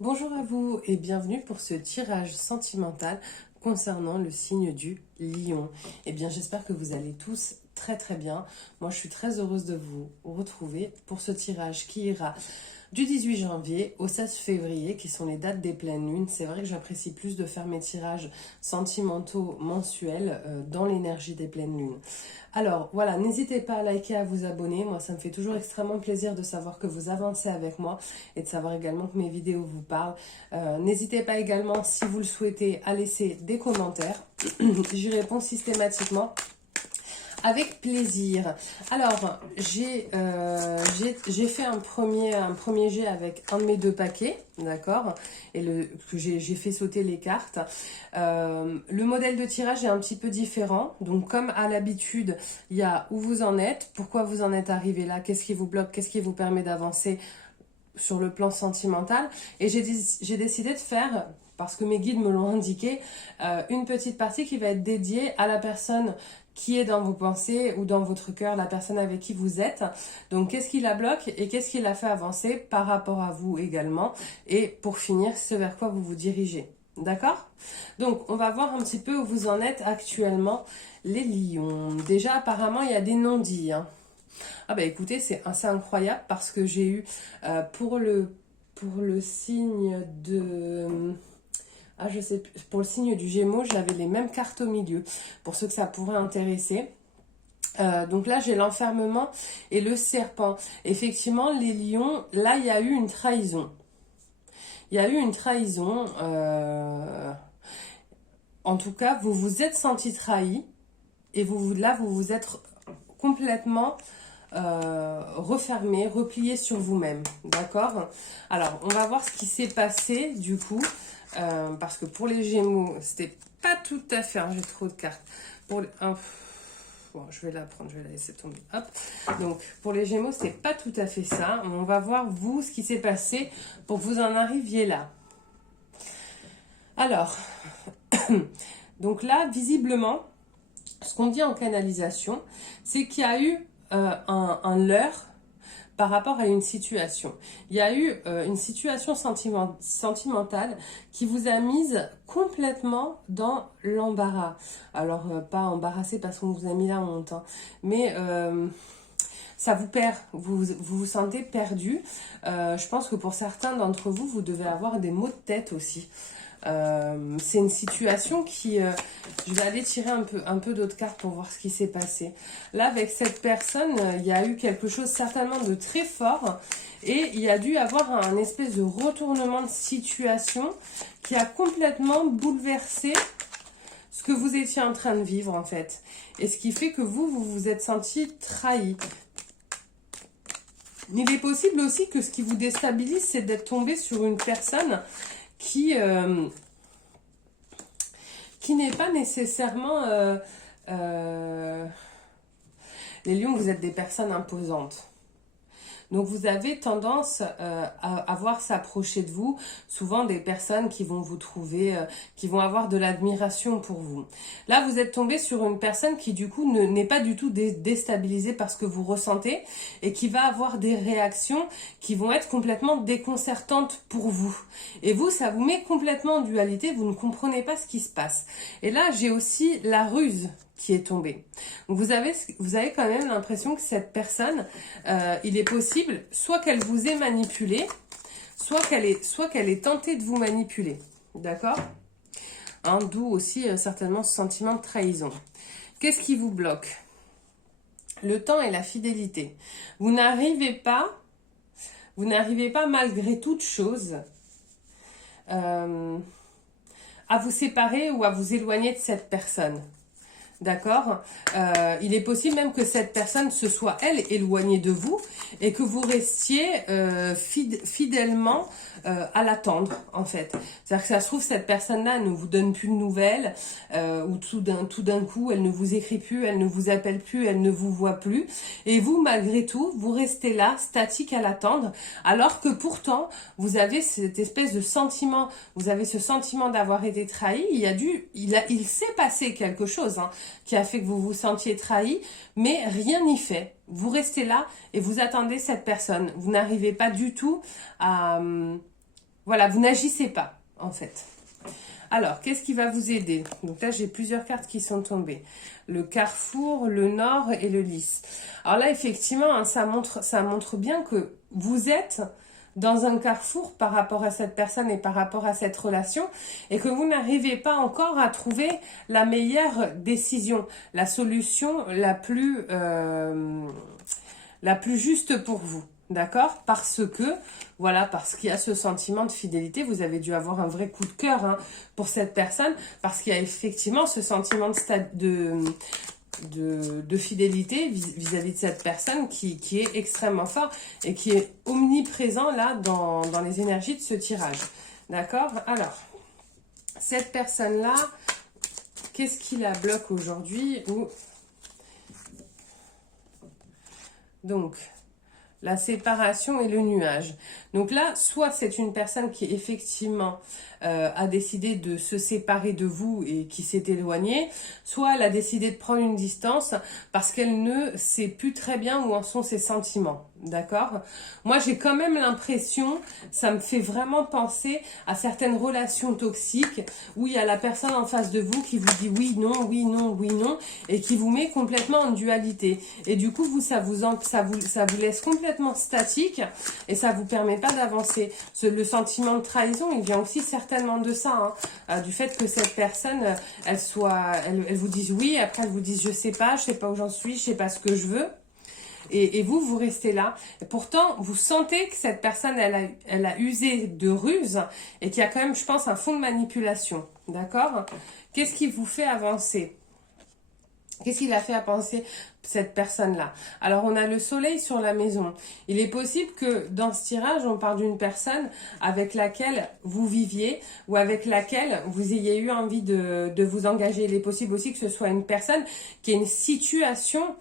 Bonjour à vous et bienvenue pour ce tirage sentimental concernant le signe du lion. Eh bien, j'espère que vous allez tous très bien. Moi, je suis très heureuse de vous retrouver pour ce tirage qui ira du 18 janvier au 16 février, qui sont les dates des pleines lunes. C'est vrai que j'apprécie plus de faire mes tirages sentimentaux mensuels dans l'énergie des pleines lunes. Alors voilà, n'hésitez pas à liker, à vous abonner. Moi, ça me fait toujours extrêmement plaisir de savoir que vous avancez avec moi et de savoir également que mes vidéos vous parlent. N'hésitez pas également, si vous le souhaitez, à laisser des commentaires. J'y réponds systématiquement. Avec plaisir. Alors, j'ai fait un premier jet avec un de mes deux paquets, d'accord, et j'ai fait sauter les cartes. Le modèle de tirage est un petit peu différent. Donc, comme à l'habitude, il y a où vous en êtes, pourquoi vous en êtes arrivé là, qu'est-ce qui vous bloque, qu'est-ce qui vous permet d'avancer sur le plan sentimental. Et j'ai décidé de faire, parce que mes guides me l'ont indiqué, une petite partie qui va être dédiée à la personne qui est dans vos pensées ou dans votre cœur, la personne avec qui vous êtes. Donc, qu'est-ce qui la bloque et qu'est-ce qui la fait avancer par rapport à vous également. Et pour finir, ce vers quoi vous vous dirigez. D'accord? Donc, on va voir un petit peu où vous en êtes actuellement, les lions. Déjà, apparemment, il y a des non-dits, hein. Ah bah écoutez, c'est assez incroyable parce que j'ai eu pour le signe de... Ah, je sais plus. Pour le signe du Gémeaux, j'avais les mêmes cartes au milieu. Pour ceux que ça pourrait intéresser. Donc là, j'ai l'enfermement et le serpent. Effectivement, les lions, là, il y a eu une trahison. Il y a eu une trahison. En tout cas, vous vous êtes senti trahi. Et là, vous vous êtes complètement refermé, replié sur vous-même. D'accord? Alors, on va voir ce qui s'est passé, du coup. Parce que pour les Gémeaux, c'était pas tout à fait, hein, j'ai trop de cartes. Bon, je vais la prendre, je vais la laisser tomber. Hop. Donc, pour les Gémeaux, c'était pas tout à fait ça. On va voir, vous, ce qui s'est passé pour que vous en arriviez là. Alors, donc là, visiblement, ce qu'on dit en canalisation, c'est qu'il y a eu un leurre par rapport à une situation. Il y a eu une situation sentimentale qui vous a mise complètement dans l'embarras. Alors, pas embarrassé parce qu'on vous a mis la honte, hein, mais ça vous perd, vous sentez perdu. Je pense que pour certains d'entre vous, vous devez avoir des maux de tête aussi. C'est une situation qui... je vais aller tirer un peu d'autres cartes pour voir ce qui s'est passé. Là, avec cette personne, il y a eu quelque chose certainement de très fort. Et il y a dû avoir un espèce de retournement de situation qui a complètement bouleversé ce que vous étiez en train de vivre, en fait. Et ce qui fait que vous vous êtes senti trahi. Il est possible aussi que ce qui vous déstabilise, c'est d'être tombé sur une personne qui n'est pas nécessairement... Les lions, vous êtes des personnes imposantes. Donc vous avez tendance à voir s'approcher de vous souvent des personnes qui vont vous trouver, qui vont avoir de l'admiration pour vous. Là, vous êtes tombé sur une personne qui du coup n'est pas du tout déstabilisée par ce que vous ressentez et qui va avoir des réactions qui vont être complètement déconcertantes pour vous. Et vous, ça vous met complètement en dualité, vous ne comprenez pas ce qui se passe. Et là, j'ai aussi la ruse qui est tombée. Donc vous avez quand même l'impression que cette personne, il est possible soit qu'elle vous ait manipulé, soit qu'elle ait tenté de vous manipuler. D'accord, hein, d'où aussi certainement ce sentiment de trahison. Qu'est-ce qui vous bloque? Le temps et la fidélité. Vous n'arrivez pas malgré toute chose à vous séparer ou à vous éloigner de cette personne. D'accord, il est possible même que cette personne se soit, elle, éloignée de vous et que vous restiez fidèlement à l'attendre, en fait. C'est-à-dire que ça se trouve, cette personne-là ne vous donne plus de nouvelles ou tout d'un coup, elle ne vous écrit plus, elle ne vous appelle plus, elle ne vous voit plus. Et vous, malgré tout, vous restez là, statique à l'attendre, alors que pourtant, vous avez cette espèce de sentiment, vous avez ce sentiment d'avoir été trahi. Il s'est passé quelque chose, hein, qui a fait que vous vous sentiez trahi, mais rien n'y fait. Vous restez là et vous attendez cette personne. Vous n'arrivez pas du tout à voilà, vous n'agissez pas, en fait. Alors, qu'est-ce qui va vous aider? Donc là, j'ai plusieurs cartes qui sont tombées. Le carrefour, le nord et le lys. Alors là, effectivement, hein, ça montre bien que vous êtes dans un carrefour par rapport à cette personne et par rapport à cette relation et que vous n'arrivez pas encore à trouver la meilleure décision, la solution la plus juste pour vous. D'accord? Parce que, voilà, parce qu'il y a ce sentiment de fidélité, vous avez dû avoir un vrai coup de cœur hein, pour cette personne, parce qu'il y a effectivement ce sentiment de fidélité vis-à-vis de cette personne qui est extrêmement fort et qui est omniprésent là dans les énergies de ce tirage. D'accord? Alors, cette personne-là, qu'est-ce qui la bloque aujourd'hui? Donc, la séparation et le nuage. Donc là, soit c'est une personne qui effectivement a décidé de se séparer de vous et qui s'est éloignée, soit elle a décidé de prendre une distance parce qu'elle ne sait plus très bien où en sont ses sentiments. D'accord? Moi, j'ai quand même l'impression, ça me fait vraiment penser à certaines relations toxiques où il y a la personne en face de vous qui vous dit oui, non, oui, non, oui, non, et qui vous met complètement en dualité. Et du coup, ça vous laisse complètement statique et ça vous permet pas d'avancer. Le sentiment de trahison, il vient aussi certainement de ça, hein, du fait que cette personne, elle vous dise oui, après elle vous dise je sais pas où j'en suis, je sais pas ce que je veux. Et vous restez là. Et pourtant, vous sentez que cette personne, elle a usé de ruse et qu'il y a quand même, je pense, un fond de manipulation. D'accord? Qu'est-ce qui vous fait avancer? Qu'est-ce qui l'a fait avancer cette personne-là? Alors, on a le soleil sur la maison. Il est possible que dans ce tirage, on parle d'une personne avec laquelle vous viviez ou avec laquelle vous ayez eu envie de vous engager. Il est possible aussi que ce soit une personne qui ait une situation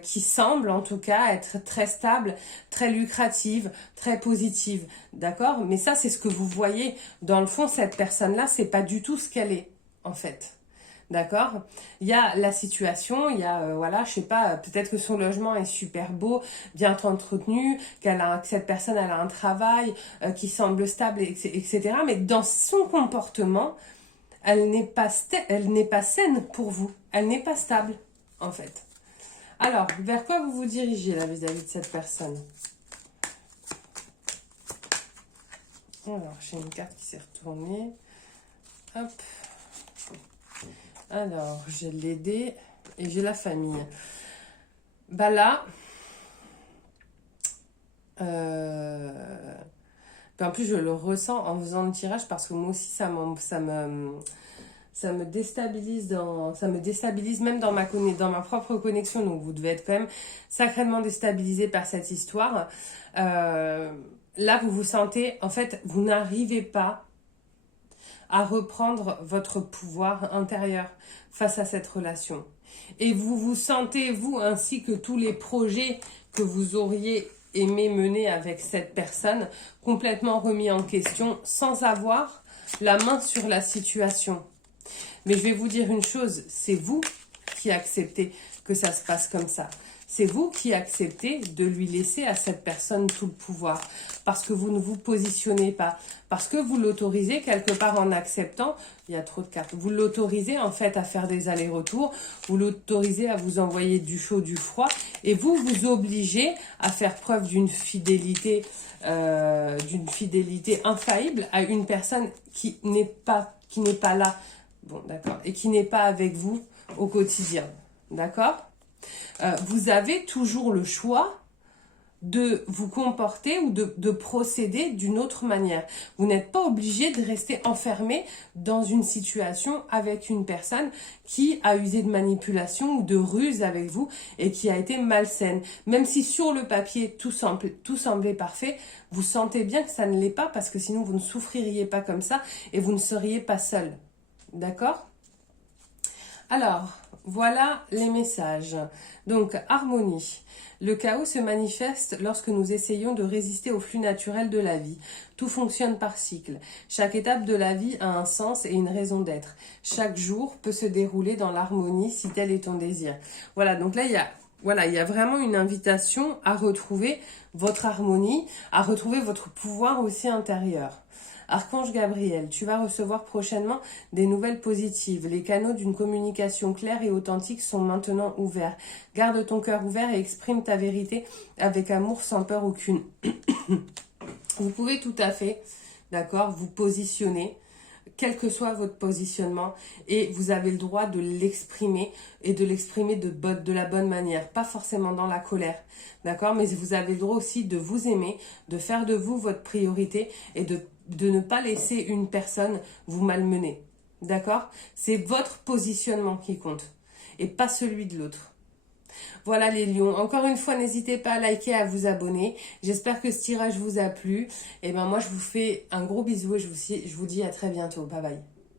qui semble en tout cas être très stable, très lucrative, très positive. D'accord? Mais ça, c'est ce que vous voyez. Dans le fond, cette personne-là, c'est pas du tout ce qu'elle est, en fait. D'accord? Il y a la situation, il y a, voilà, je sais pas, peut-être que son logement est super beau, bien entretenu, que cette personne, elle a un travail qui semble stable, etc. Mais dans son comportement, elle n'est pas saine pour vous. Elle n'est pas stable, en fait. Alors, vers quoi vous vous dirigez, là, vis-à-vis de cette personne? Alors, j'ai une carte qui s'est retournée. Hop. Alors, j'ai l'aider et j'ai la famille. Bah là, en plus je le ressens en faisant le tirage parce que moi aussi ça me déstabilise même dans ma propre connexion. Donc vous devez être quand même sacrément déstabilisé par cette histoire. Là, vous vous sentez, en fait, vous n'arrivez pas à reprendre votre pouvoir intérieur face à cette relation. Et vous vous sentez, vous, ainsi que tous les projets que vous auriez aimé mener avec cette personne, complètement remis en question, sans avoir la main sur la situation. Mais je vais vous dire une chose, c'est vous qui acceptez que ça se passe comme ça. C'est vous qui acceptez de lui laisser à cette personne tout le pouvoir. Parce que vous ne vous positionnez pas. Parce que vous l'autorisez quelque part en acceptant. Il y a trop de cartes. Vous l'autorisez en fait à faire des allers-retours. Vous l'autorisez à vous envoyer du chaud, du froid. Et vous obligez à faire preuve d'une fidélité infaillible à une personne qui n'est pas là. Bon, d'accord. Et qui n'est pas avec vous au quotidien. D'accord? Vous avez toujours le choix de vous comporter ou de procéder d'une autre manière. Vous n'êtes pas obligé de rester enfermé dans une situation avec une personne qui a usé de manipulation ou de ruse avec vous et qui a été malsaine. Même si sur le papier tout semblait parfait, vous sentez bien que ça ne l'est pas parce que sinon vous ne souffririez pas comme ça et vous ne seriez pas seul. D'accord ? Alors, voilà les messages. Donc, harmonie. Le chaos se manifeste lorsque nous essayons de résister au flux naturel de la vie. Tout fonctionne par cycle. Chaque étape de la vie a un sens et une raison d'être. Chaque jour peut se dérouler dans l'harmonie si tel est ton désir. Voilà, donc là, il y a vraiment une invitation à retrouver votre harmonie, à retrouver votre pouvoir aussi intérieur. Archange Gabriel, tu vas recevoir prochainement des nouvelles positives. Les canaux d'une communication claire et authentique sont maintenant ouverts. Garde ton cœur ouvert et exprime ta vérité avec amour sans peur aucune. Vous pouvez tout à fait, d'accord, vous positionner, quel que soit votre positionnement, et vous avez le droit de l'exprimer et de l'exprimer de la bonne manière, pas forcément dans la colère, d'accord, mais vous avez le droit aussi de vous aimer, de faire de vous votre priorité et de ne pas laisser une personne vous malmener, d'accord. C'est votre positionnement qui compte et pas celui de l'autre. Voilà les lions, encore une fois n'hésitez pas à liker, à vous abonner. J'espère que ce tirage vous a plu. Et ben moi je vous fais un gros bisou et je vous dis à très bientôt. Bye bye.